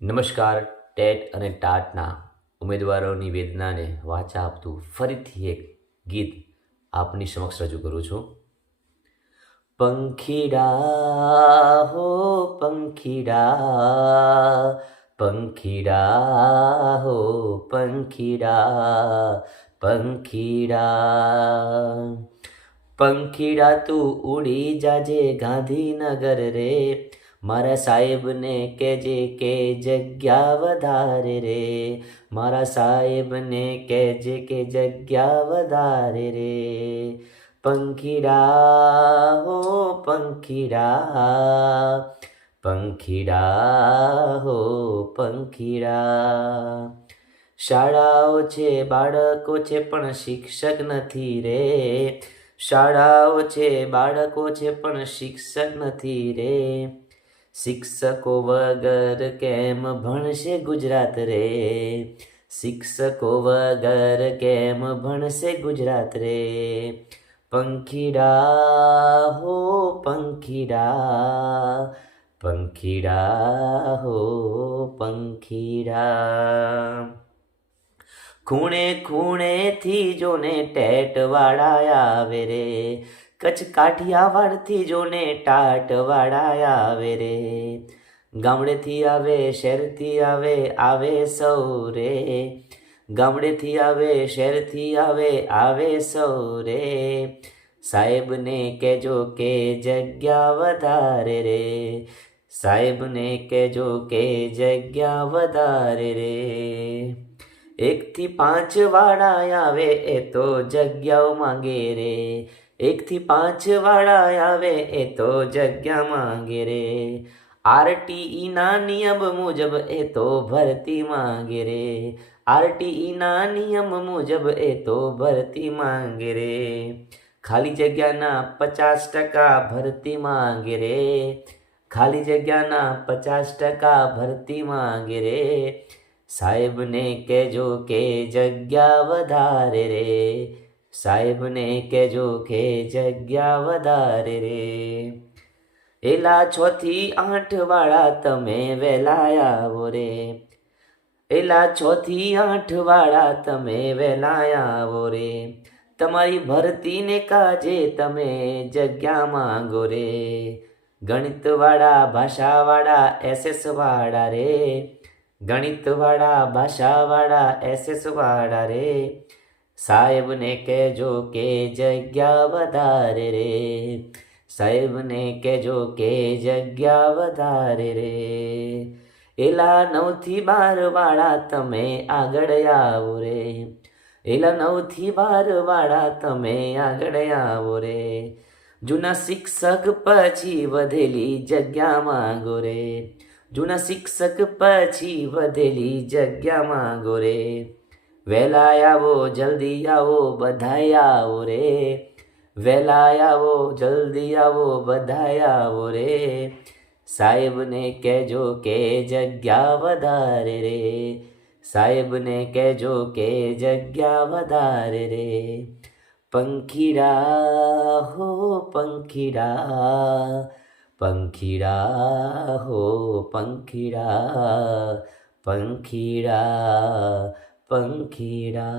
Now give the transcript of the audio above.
નમસ્કાર. ટેટ અને ટાટના ઉમેદવારોની વેદનાને વાચા આપતું ફરીથી એક ગીત આપની સમક્ષ રજૂ કરું છું. પંખીડા હો પંખીડા, પંખીડા હો પંખીડા, પંખીડા. પંખીડા તું ઉડી જાજે ગાંધીનગર રે, મારા સાહેબને કહેજે કે જગ્યા વધારે રે, મારા સાહેબને કહેજે કે જગ્યા વધારે રે. પંખીડા હો પંખીડા, પંખીડા હો પંખીડા. શાળાઓ છે બાળકો છે પણ શિક્ષક નથી રે, શાળાઓ છે બાળકો છે પણ શિક્ષક નથી રે. શિક્ષકો વગર કેમ ભણશે ગુજરાત રે, શિક્ષકો વગર કેમ ભણશે ગુજરાત રે. પંખીડા હો પંખીડા, પંખીડા હો પંખીડા. ખૂણે ખૂણેથી જોને ટેટવાળા આવે રે, કચ્છ કાઠિયાવાડથી જોને ટાટવાળા આવે રે. ગામડેથી આવે શહેરથી આવે, આવે સૌ રે, ગામડેથી આવે શહેરથી આવે, આવે સૌ રે. સાહેબને કહેજો કે જગ્યા વધારે રે, સાહેબને કહેજો કે જગ્યા વધારે રે. 1 થી 5 વાળા આવે એ તો જગ્યાઓ માંગે રે, 1 થી 5 વાળા આવે એ તો જગ્યા માંગે રે. RTE ના નિયમ મુજબ એ તો ભરતી માંગે રે, RTE ના નિયમ મુજબ એ તો ભરતી માંગે રે. ખાલી જગ્યાના 50% ભરતી માંગે રે, ખાલી જગ્યાના 50% ભરતી માંગે રે. સાહેબને કહેજો કે જગ્યા વધારે રે, સાહેબને કહેજો કે જગ્યા વધારે રે. એલા 6 થી 8 વાળા તમે વહેલા આવો રે, એલા 6 થી 8 વાળા તમે વહેલા આવો રે. તમારી ભરતીને કાજે તમે જગ્યા માંગો રે. ગણિતવાળા ભાષાવાળા SS વાળા રે, ગણિતવાળા ભાષાવાળા SS વાળા રે. સાહેબને કહેજો કે જગ્યા વધારે રે, સાહેબને કહેજો કે જગ્યા વધારે રે. એલા 9 થી 12 વાળા તમે આગળ આવો રે, એલા 9 થી 12 વાળા તમે આગળ આવો રે. જૂના શિક્ષક પછી વધેલી જગ્યા માંગો રે, જૂના શિક્ષક પછી વધેલી જગ્યા માંગો રે. વહેલા આવો જલ્દી આવો બધાય આવો રે, વહેલા આવો જલ્દી આવો બધાય આવો રે. સાહેબને કહેજો કે જગ્યા વધારે રે, સાહેબને કહેજો કે જગ્યા વધારે રે. પંખીડા હો પંખીડા, પંખીડા હો પંખીડા, પંખીડા, પંખીડા.